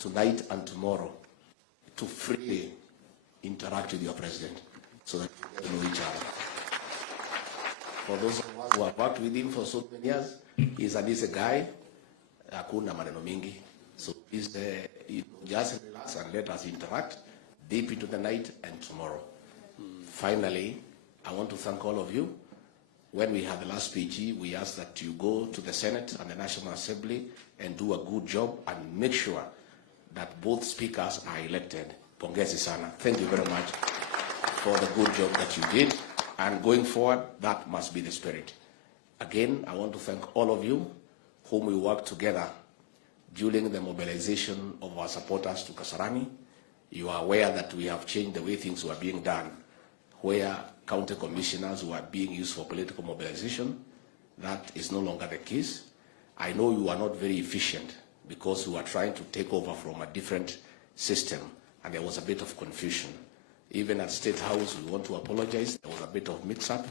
tonight and tomorrow to freely interact with your president so that you get to know each other. For those of us who have worked with him for so many years, he's a decent guy. Hakuna maneno mingi. So please just relax and let us interact deep into the night and tomorrow. Finally, I want to thank all of you. When we had the last PG, we asked that you go to the Senate and the National Assembly and do a good job and make sure that both speakers are elected. Pongezi sana. Thank you very much for the good job that you did. And going forward, that must be the spirit. Again, I want to thank all of you whom we worked together during the mobilization of our supporters to Kasarani. You are aware that we have changed the way things were being done, where county commissioners were being used for political mobilization. That is no longer the case. I know you are not very efficient because you are trying to take over from a different system, and there was a bit of confusion. Even at State House, we want to apologize. There was a bit of mix-up.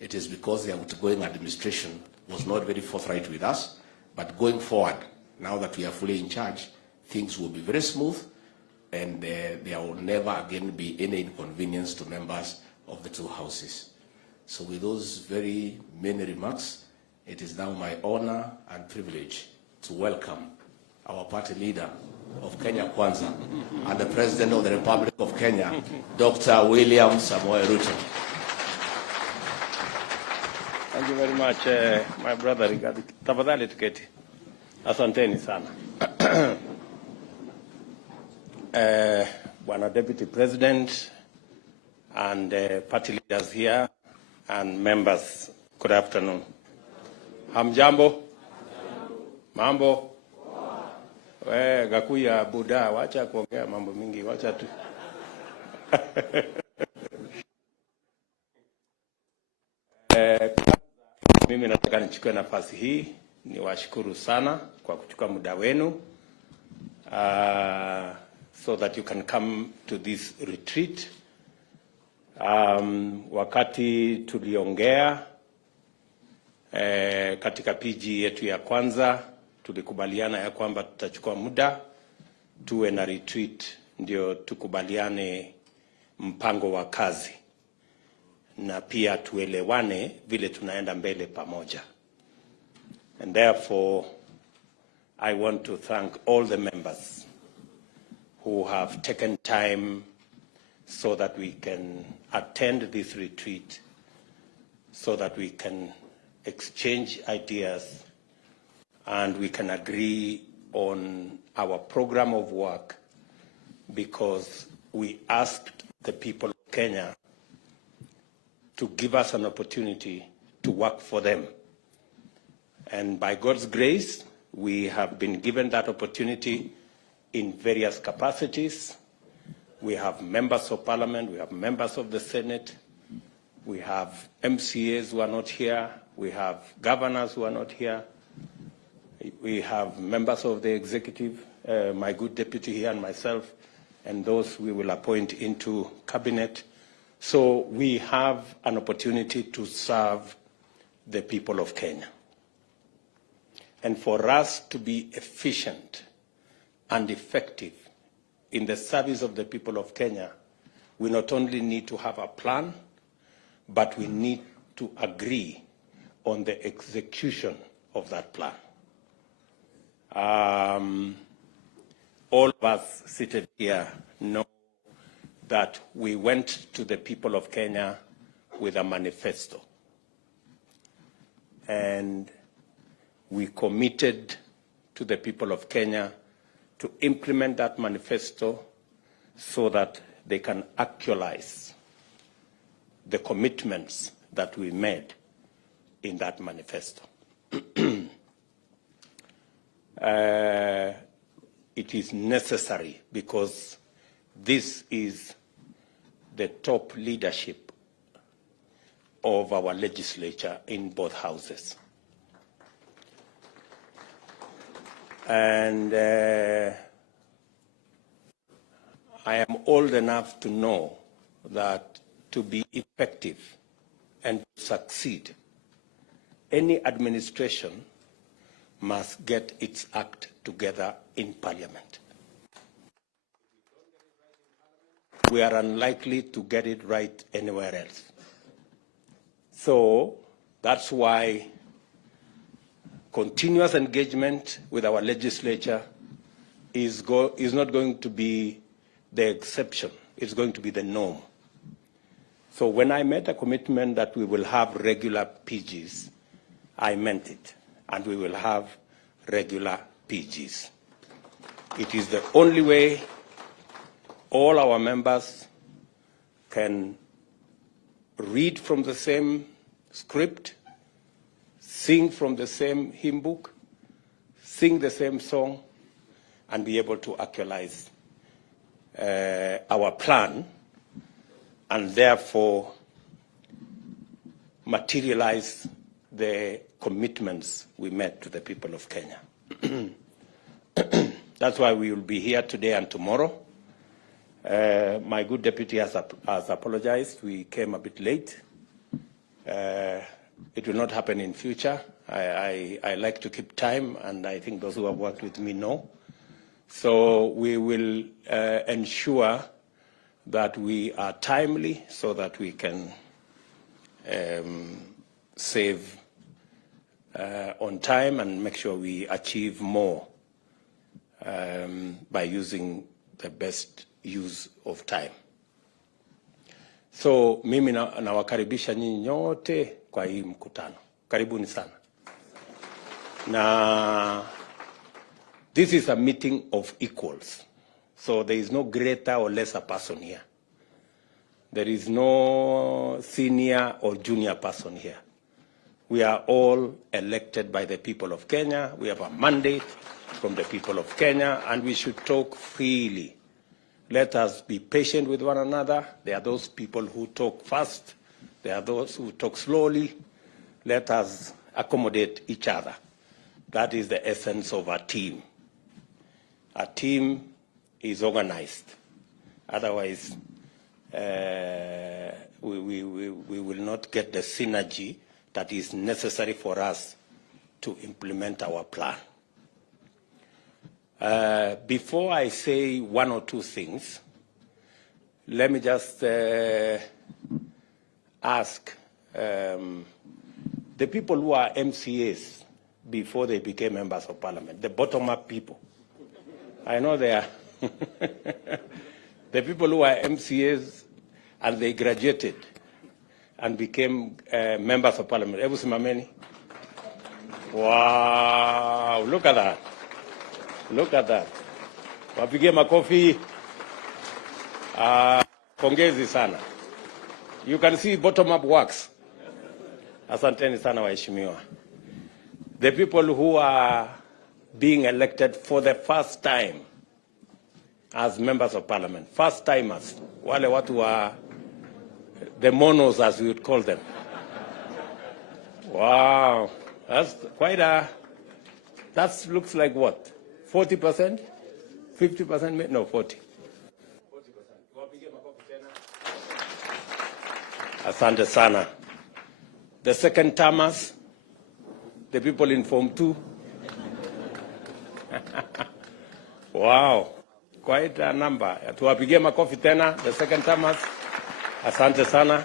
It is because the outgoing administration was not very forthright with us. But going forward, now that we are fully in charge, things will be very smooth, and there will never again be any inconvenience to members of the two houses. So with those very many remarks, it is now my honor and privilege to welcome our party leader of Kenya Kwanza and the President of the Republic of Kenya, Dr. William Samoei Ruto. Thank you very much, my brother. Tafadhali tuketi. Asanteni sana. Bwana Deputy President and party leaders here and members, good afternoon. Hamjambo? Mambo? Gakuya Buddha, wacha kuongea mambo mingi, wacha tu. Mimi nataka nichukue nafasi hii niwashukuru sana kwa kuchukua muda wenu so that you can come to this retreat. Wakati tuliongea katika PG yetu ya kwanza, tulikubaliana ya kwamba tutachukua muda tuwe na retreat ndio tukubaliane mpango wa kazi na pia tuelewane vile tunaenda mbele pamoja. And therefore, I want to thank all the members who have taken time so that we can attend this retreat, so that we can exchange ideas and we can agree on our program of work, because we asked the people of Kenya to give us an opportunity to work for them. And by God's grace, we have been given that opportunity in various capacities. We have members of parliament, we have members of the Senate, we have MCAs who are not here, we have governors who are not here, we have members of the executive, my good deputy here and myself, and those we will appoint into cabinet. So we have an opportunity to serve the people of Kenya. And for us to be efficient and effective in the service of the people of Kenya, we not only need to have a plan, but we need to agree on the execution of that plan. All of us seated here know that we went to the people of Kenya with a manifesto. And we committed to the people of Kenya to implement that manifesto so that they can actualize the commitments that we made in that manifesto. It is necessary because this is the top leadership of our legislature in both houses. And I am old enough to know that to be effective and succeed, any administration must get its act together in Parliament. we are unlikely to get it right anywhere else. So that's why continuous engagement with our legislature is not going to be the exception. It's going to be the norm. So when I made a commitment that we will have regular PGs, I meant it, and we will have regular PGs. It is the only way all our members can read from the same script, sing from the same hymn book, sing the same song, and be able to actualize our plan, and therefore materialize the commitments we made to the people of Kenya. That's why we will be here today and tomorrow. My good deputy has apologized. We came a bit late. It will not happen in future. I like to keep time, and I think those who have worked with me know. So we will ensure that we are timely so that we can save on time and make sure we achieve more by using the best use of time. So mimi nawakaribisha nyinyi nyote kwa hii mkutano. Karibuni sana. Na this is a meeting of equals. So there is no greater or lesser person here. There is no senior or junior person here. We are all elected by the people of Kenya. We have a mandate from the people of Kenya, and we should talk freely. Let us be patient with one another. There are those people who talk fast. There are those who talk slowly. Let us accommodate each other. That is the essence of a team. A team is organized. Otherwise, we will not get the synergy that is necessary for us to implement our plan. Before I say one or two things, let me just ask the people who are MCAs before they became members of parliament, the bottom-up people. I know they are. The people who are MCAs and they graduated and became members of parliament. Ebu simameni. Wow, look at that. Look at that. Wapige makofi. Pongezi sana. You can see bottom-up works. Asanteni sana waheshimiwa. The people who are being elected for the first time as members of parliament, first timers, wale watu wa the monos, as we would call them. Wow, that's quite a, that looks like what? 40%? 50%? No, 40. 40%. Asante sana. The second timers, the people in Form 2. Wow, quite a number. Tuwapigie makofi tena, the second timers. Asante sana.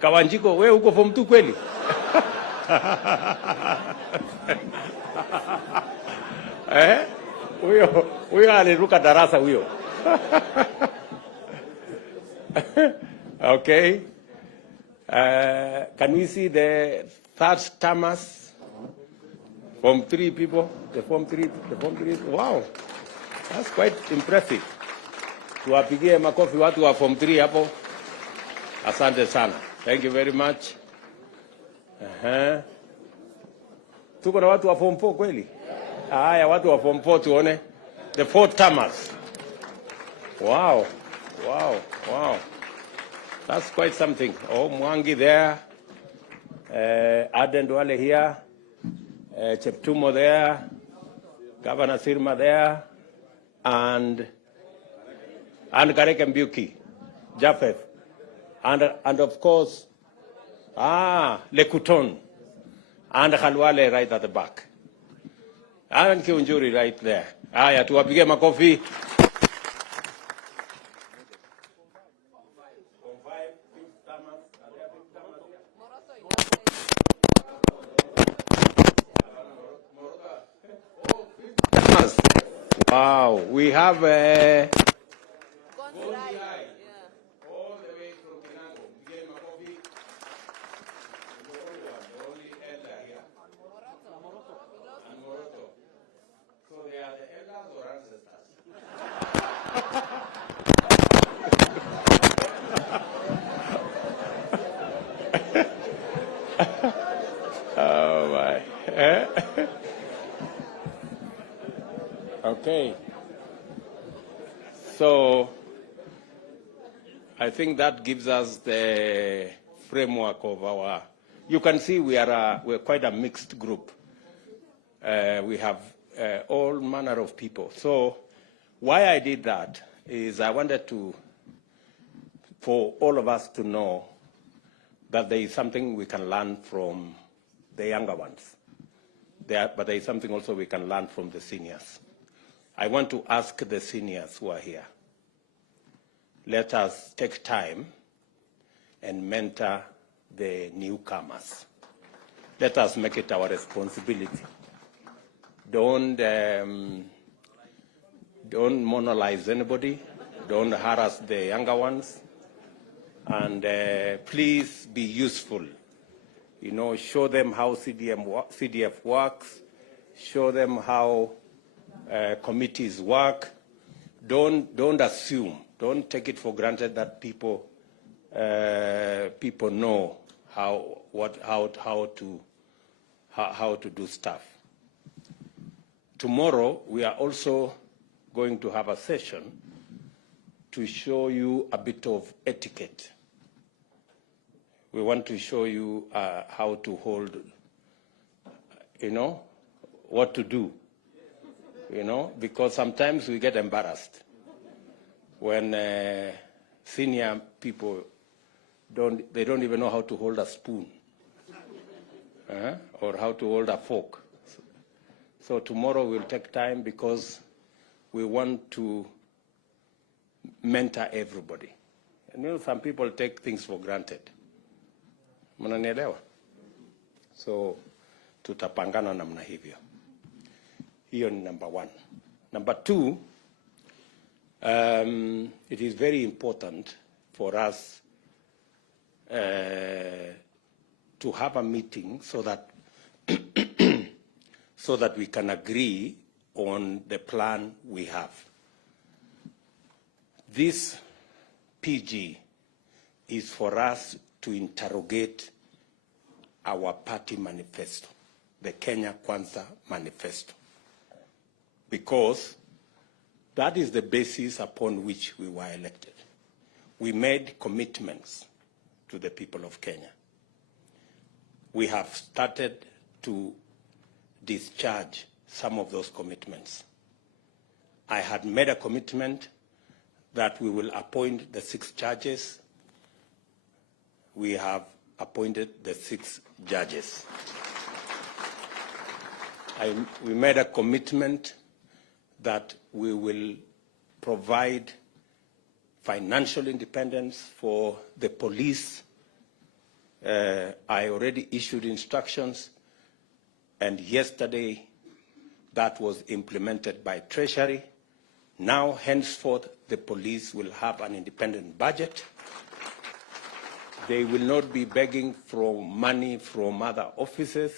Kawanjiko, wewe uko Form 2 kweli? Huyo aliruka darasa huyo. Okay. Can we see the third timers? Form 3 people, the Form 3. Wow, that's quite impressive. Tuwapigie makofi watu wa Form 3 hapo. Asante sana. Thank you very much. Tuko na watu wa Form 4 kweli? Haya, watu wa Form 4 tuone. The fourth timers. Wow. That's quite something. Oh, Mwangi there. Aden Duale here. Cheptumo there. Governor Sirma there. And Karek Mbuki. Japheth. And of course, Lekuton. And Khalwale right at the back. Alan Kiunjuri right there. Haya, tuwapige makofi. Wow, we have a oh my. Okay. So I think that gives us the framework of our. You can see we're quite a mixed group. We have all manner of people. So why I did that is I wanted for all of us to know that there is something we can learn from the younger ones. But there is something also we can learn from the seniors. I want to ask the seniors who are here, let us take time and mentor the newcomers. Let us make it our responsibility. Don't monolize anybody. Don't harass the younger ones. And please be useful. You know, show them how CDF works. Show them how committees work. Don't assume. Don't take it for granted that people know how to do stuff. Tomorrow we are also going to have a session to show you a bit of etiquette. We want to show you how to hold, what to do, because sometimes we get embarrassed when senior people don't even know how to hold a spoon or how to hold a fork. So tomorrow we'll take time because we want to mentor everybody. And some people take things for granted. Mnanielewa? So tutapangana namna hivyo. Hiyo ni number one. Number two, it is very important for us to have a meeting so that we can agree on the plan we have. This PG is for us to interrogate our party manifesto, the Kenya Kwanza manifesto, because that is the basis upon which we were elected. We made commitments to the people of Kenya. We have started to discharge some of those commitments. I had made a commitment that we will appoint the 6 judges. We have appointed the 6 judges. We made a commitment that we will provide financial independence for the police. I already issued instructions, and yesterday that was implemented by Treasury. Now, henceforth, the police will have an independent budget. They will not be begging for money from other offices.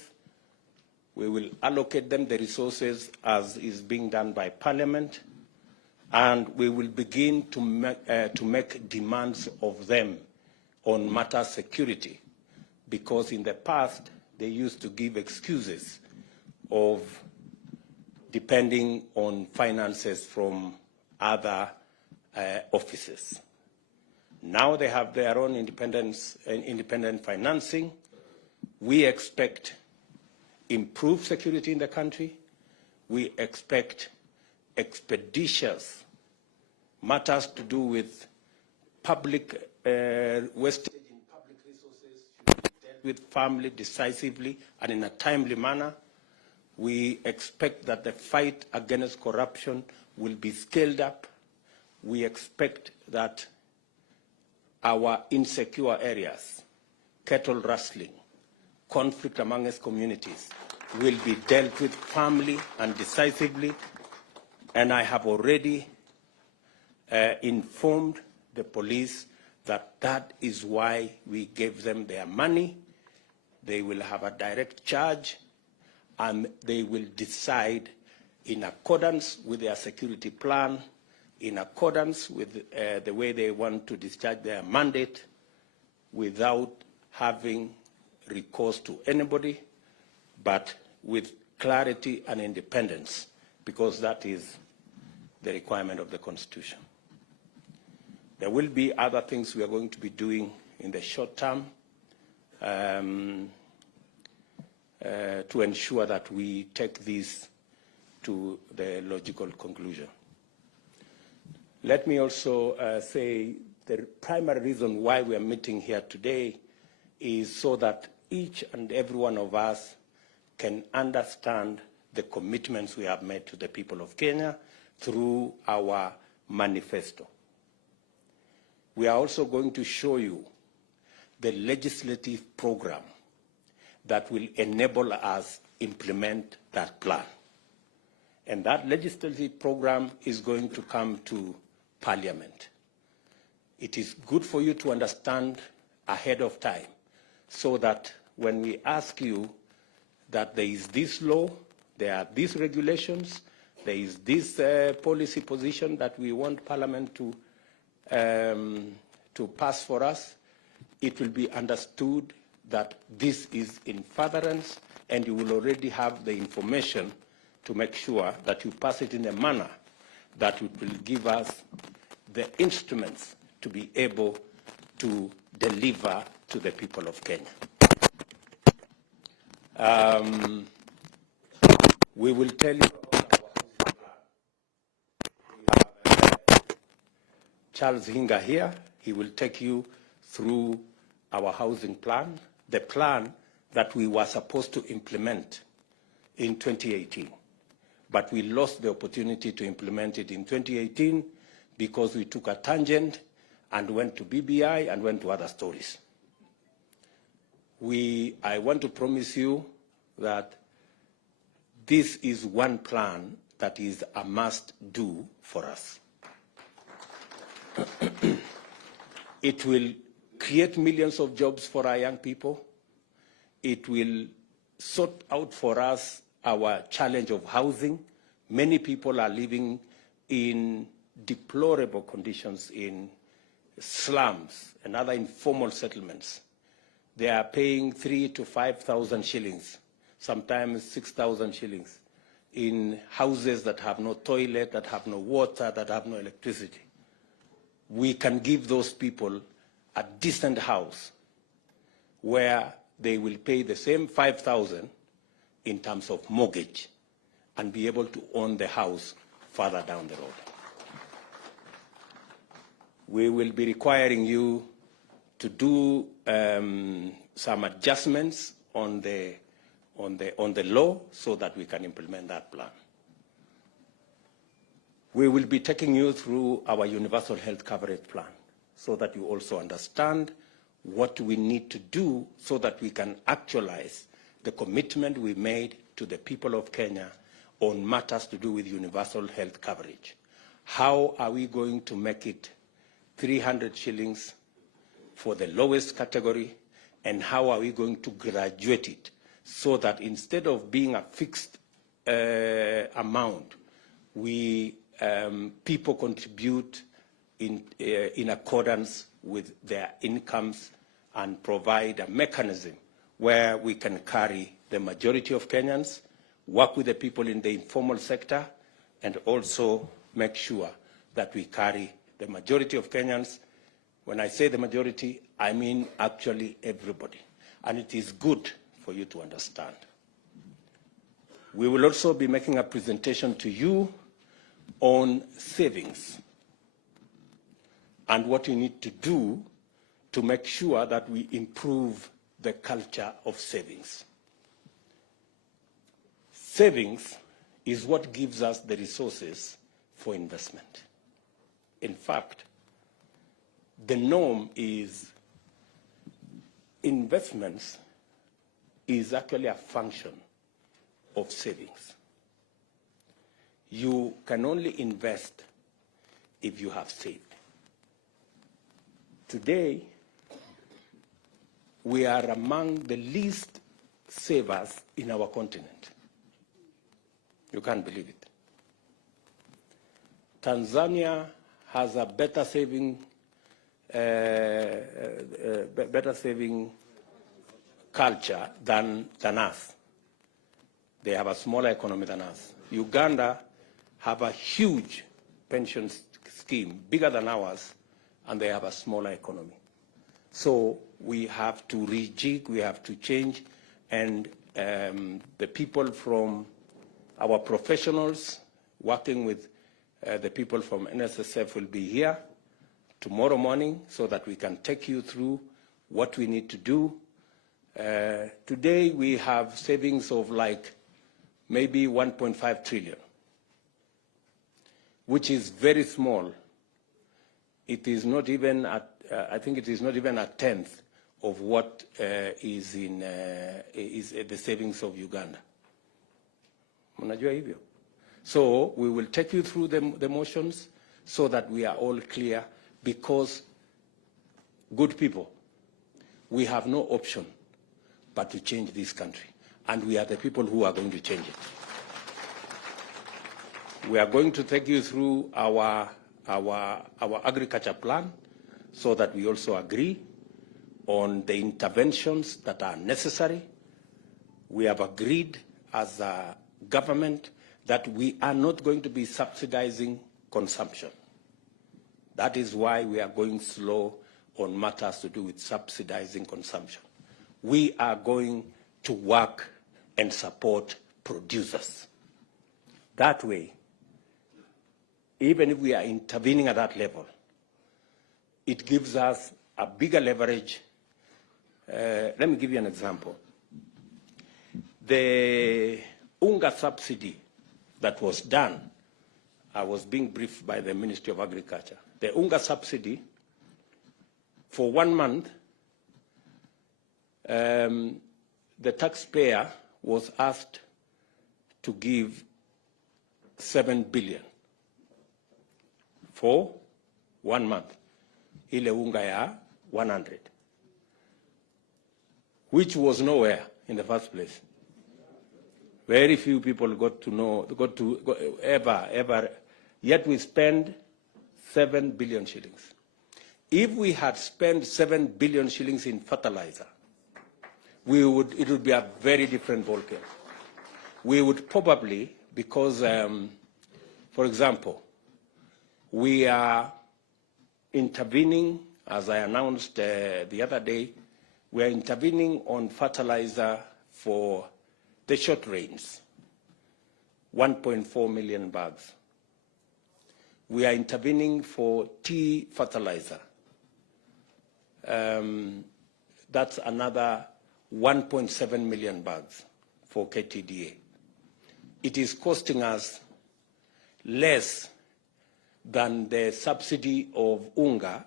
We will allocate them the resources as is being done by Parliament, and we will begin to make demands of them on matter security, because in the past they used to give excuses of depending on finances from other offices. Now they have their own independent financing. We expect improved security in the country. We expect expeditious matters to do with public wastage in public resources should be dealt with firmly, decisively, and in a timely manner. We expect that the fight against corruption will be scaled up. We expect that our insecure areas, cattle rustling, conflict amongst communities, will be dealt with firmly and decisively. And I have already informed the police that that is why we gave them their money. They will have a direct charge, and they will decide in accordance with their security plan, in accordance with the way they want to discharge their mandate, without having recourse to anybody, but with clarity and independence, because that is the requirement of the Constitution. There will be other things we are going to be doing in the short term to ensure that we take this to the logical conclusion. Let me also say the primary reason why we are meeting here today is so that each and every one of us can understand the commitments we have made to the people of Kenya through our manifesto. We are also going to show you the legislative program that will enable us implement that plan. And that legislative program is going to come to Parliament. It is good for you to understand ahead of time, so that when we ask you that there is this law, there are these regulations, there is this policy position that we want Parliament to pass for us, it will be understood that this is in furtherance, and you will already have the information to make sure that you pass it in a manner that it will give us the instruments to be able to deliver to the people of Kenya. We will tell you about our housing plan. We have Charles Hinga here. He will take you through our housing plan, the plan that we were supposed to implement in 2018. But we lost the opportunity to implement it in 2018 because we took a tangent and went to BBI and went to other stories. I want to promise you that this is one plan that is a must-do for us. It will create millions of jobs for our young people. It will sort out for us our challenge of housing. Many people are living in deplorable conditions in slums and other informal settlements. They are paying 3,000 to 5,000 shillings, sometimes 6,000 shillings, in houses that have no toilet, that have no water, that have no electricity. We can give those people a decent house where they will pay the same 5,000 in terms of mortgage and be able to own the house further down the road. We will be requiring you to do some adjustments on the law so that we can implement that plan. We will be taking you through our universal health coverage plan so that you also understand what we need to do so that we can actualize the commitment we made to the people of Kenya on matters to do with universal health coverage. How are we going to make it 300 shillings for the lowest category, and how are we going to graduate it so that instead of being a fixed amount, people contribute in accordance with their incomes and provide a mechanism where we can carry the majority of Kenyans, work with the people in the informal sector, and also make sure that we carry the majority of Kenyans. When I say the majority, I mean actually everybody. And it is good for you to understand. We will also be making a presentation to you on savings and what you need to do to make sure that we improve the culture of savings. Savings is what gives us the resources for investment. In fact, the norm is investments is actually a function of savings. You can only invest if you have saved. Today, we are among the least savers in our continent. You can't believe it. Tanzania has a better saving culture than us. They have a smaller economy than us. Uganda have a huge pension scheme, bigger than ours, and they have a smaller economy. So we have to rejig, we have to change, and the people from our professionals working with the people from NSSF will be here tomorrow morning so that we can take you through what we need to do. Today we have savings of like maybe 1.5 trillion, which is very small. It is not even I think it is not even a tenth of what is the savings of Uganda. Mnajua hivyo? So we will take you through the motions so that we are all clear, because good people, we have no option but to change this country, and we are the people who are going to change it. We are going to take you through our agriculture plan so that we also agree on the interventions that are necessary. We have agreed as a government that we are not going to be subsidizing consumption. That is why we are going slow on matters to do with subsidizing consumption. We are going to work and support producers. That way, even if we are intervening at that level, it gives us a bigger leverage. Let me give you an example. The unga subsidy that was done, I was being briefed by the Ministry of Agriculture. The unga subsidy, for 1 month, the taxpayer was asked to give 7 billion for 1 month. Ile unga ya 100, which was nowhere in the first place. Very few people got to ever, yet we spend 7 billion shillings. If we had spent 7 billion shillings in fertilizer, it would be a very different ballgame. We would probably, because, for example, we are intervening, as I announced the other day, we are intervening on fertilizer for the short range, 1.4 million bags. We are intervening for tea fertilizer. That's another 1.7 million bags for KTDA. It is costing us less than the subsidy of unga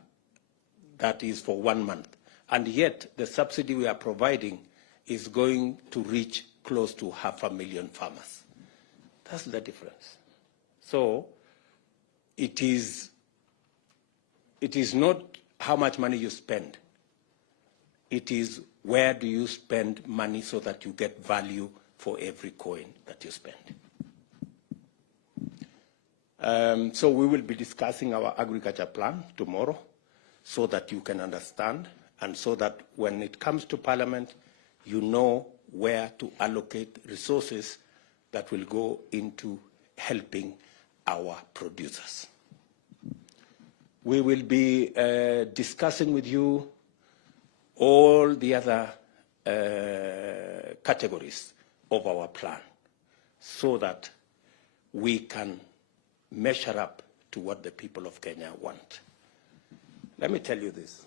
that is for 1 month. And yet the subsidy we are providing is going to reach close to 500,000 farmers. That's the difference. So it is not how much money you spend. It is where do you spend money so that you get value for every coin that you spend. So we will be discussing our agriculture plan tomorrow so that you can understand, and so that when it comes to Parliament, you know where to allocate resources that will go into helping our producers. We will be discussing with you all the other categories of our plan so that we can measure up to what the people of Kenya want. Let me tell you this.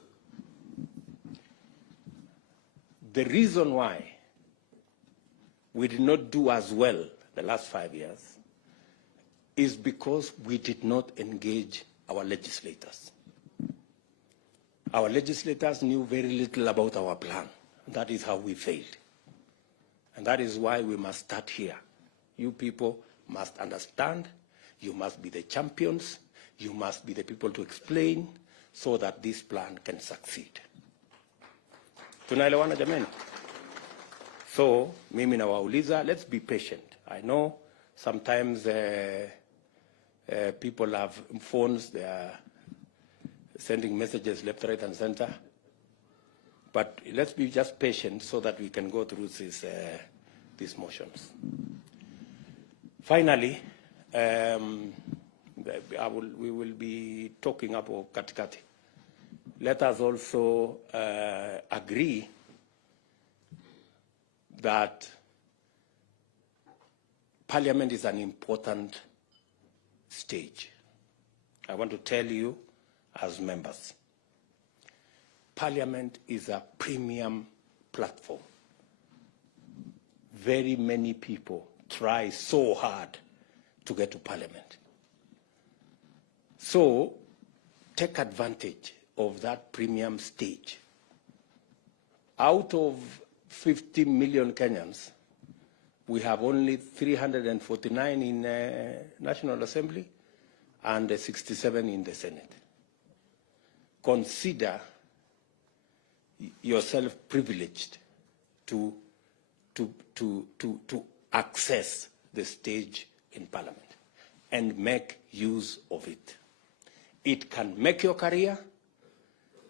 The reason why we did not do as well the last 5 years, is because we did not engage our legislators. Our legislators knew very little about our plan. That is how we failed. And that is why we must start here. You people must understand. You must be the champions. You must be the people to explain so that this plan can succeed. Tunaelewana jameni? So, mimi nawauliza, let's be patient. I know sometimes people have phones, they are sending messages left, right, and center. But let's be just patient so that we can go through these motions. Finally, we will be talking about katikati. Let us also agree that Parliament is an important stage. I want to tell you as members, Parliament is a premium platform. Very many people try so hard to get to Parliament. So take advantage of that premium stage. Out of 50 million Kenyans, we have only 349 in National Assembly and 67 in the Senate. Consider yourself privileged to access the stage in Parliament and make use of it. It can make your career,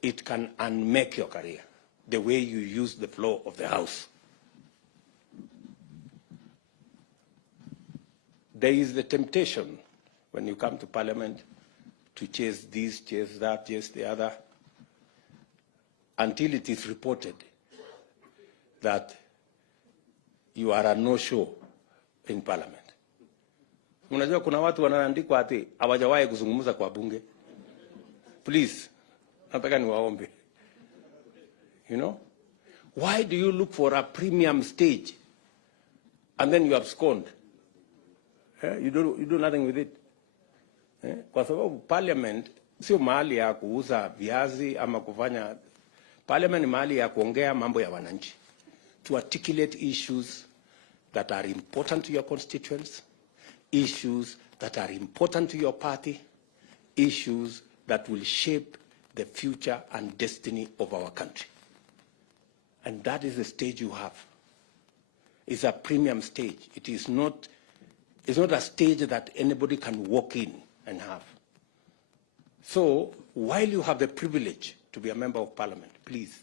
it can unmake your career, the way you use the floor of the House. There is the temptation when you come to Parliament to chase this, chase that, chase the other, until it is reported that you are a no-show in Parliament. Unajua kuna watu wanaandikwa ati hawajawahi kuzungumza kwa bunge. Please, nataka niwaombe. You know? Why do you look for a premium stage and then you abscond? You do nothing with it. Kwa sababu Parliament sio mahali ya kuuza viazi ama kufanya. Parliament ni mahali ya kuongea mambo ya wananchi. To articulate issues that are important to your constituents, issues that are important to your party, issues that will shape the future and destiny of our country. And that is the stage you have. It's a premium stage. It's not a stage that anybody can walk in and have. So while you have the privilege to be a member of Parliament, please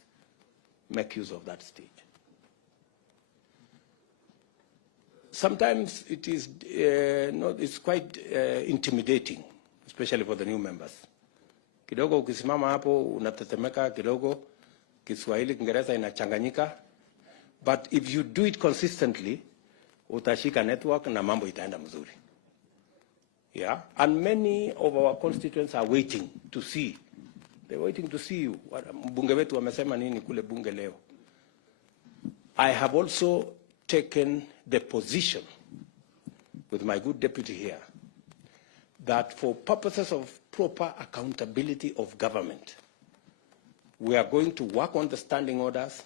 make use of that stage. Sometimes it is it's quite intimidating, especially for the new members. Kidogo ukisimama hapo unatetemeka kidogo, Kiswahili Kiingereza inachanganyika, but if you do it consistently, utashika network na mambo itaenda mzuri. Yeah, and many of our constituents are waiting to see. They're waiting to see you. Mbunge wetu wamesema nini kule bunge leo. I have also taken the position with my good deputy here that for purposes of proper accountability of government, we are going to work on the standing orders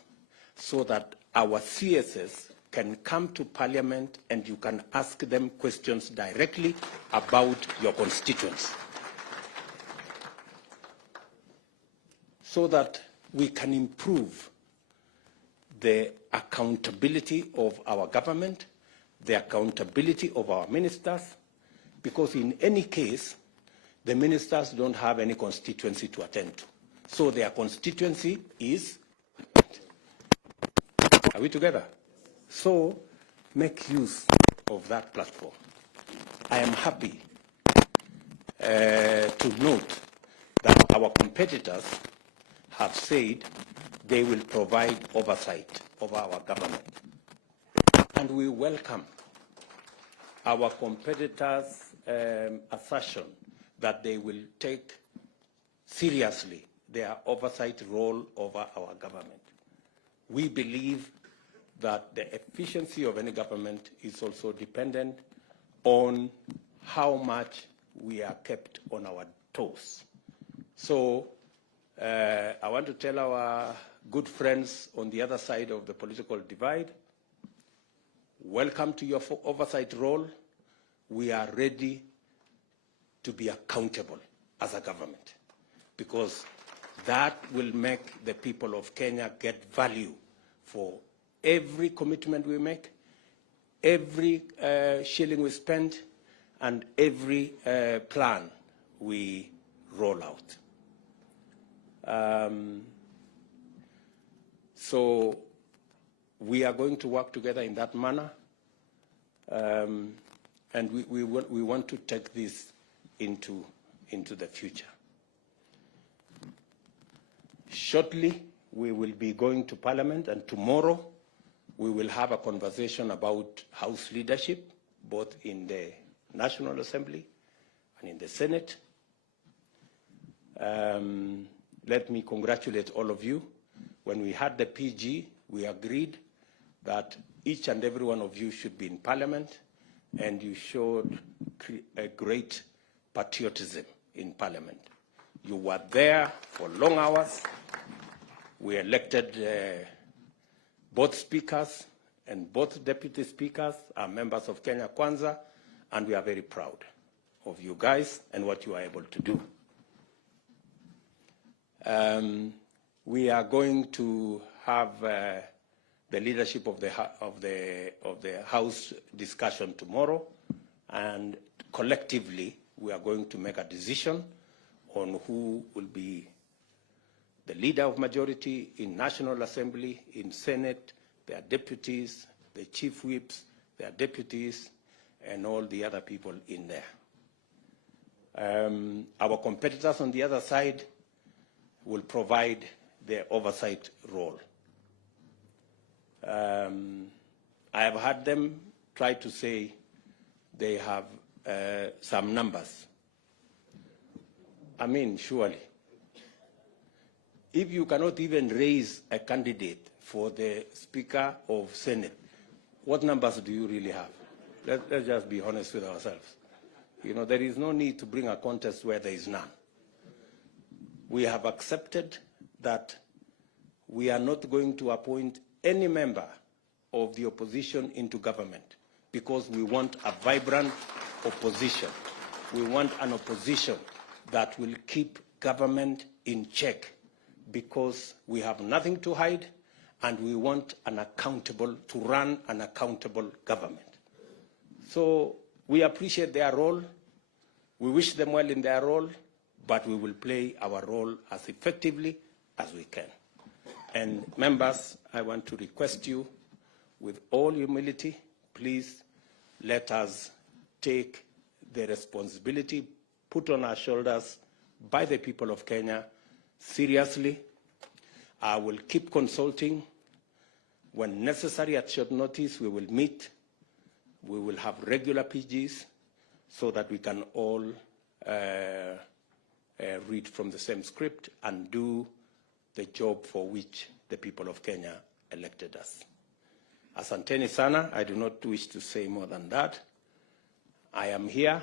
so that our CSS can come to Parliament and you can ask them questions directly about your constituents, so that we can improve the accountability of our government, the accountability of our ministers, because in any case, the ministers don't have any constituency to attend to. So their constituency is, are we together? So make use of that platform. I am happy to note that our competitors have said they will provide oversight of our government. And we welcome our competitors' assertion that they will take seriously their oversight role over our government. We believe that the efficiency of any government is also dependent on how much we are kept on our toes. So I want to tell our good friends on the other side of the political divide, welcome to your oversight role. We are ready to be accountable as a government, because that will make the people of Kenya get value for every commitment we make, every shilling we spend, and every plan we roll out. So we are going to work together in that manner, and we want to take this into the future. Shortly, we will be going to Parliament, and tomorrow we will have a conversation about House leadership, both in the National Assembly and in the Senate. Let me congratulate all of you. When we had the PG, we agreed that each and every one of you should be in Parliament, and you showed a great patriotism in Parliament. You were there for long hours. We elected both speakers, and both deputy speakers are members of Kenya Kwanza, and we are very proud of you guys and what you are able to do. We are going to have the leadership of the House discussion tomorrow, and collectively we are going to make a decision on who will be the leader of majority in National Assembly, in Senate, their deputies, the chief whips, their deputies, and all the other people in there. Our competitors on the other side will provide their oversight role. I have had them try to say they have some numbers. I mean, surely, if you cannot even raise a candidate for the Speaker of Senate, what numbers do you really have? Let's just be honest with ourselves. You know, there is no need to bring a contest where there is none. We have accepted that we are not going to appoint any member of the opposition into government, because we want a vibrant opposition. We want an opposition that will keep government in check, because we have nothing to hide, and we want to run an accountable government. So we appreciate their role. We wish them well in their role, but we will play our role as effectively as we can. And members, I want to request you, with all humility, please let us take the responsibility put on our shoulders by the people of Kenya seriously. I will keep consulting. When necessary, at short notice, we will meet. We will have regular PGs so that we can all read from the same script and do the job for which the people of Kenya elected us. Asanteni sana. I do not wish to say more than that. I am here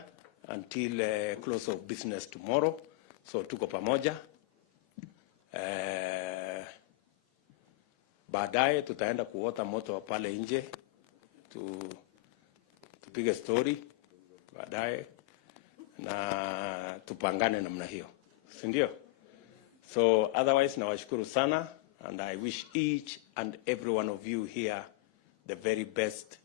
until close of business tomorrow, so tuko pamoja. Baadaye tutaenda kuota moto pale nje, tupige story baadaye na tupangane namna hiyo, si ndio? So otherwise nawashukuru sana, and I wish each and every one of you here the very best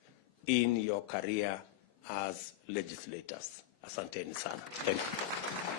in your career as legislators. Asanteni sana. Thank you.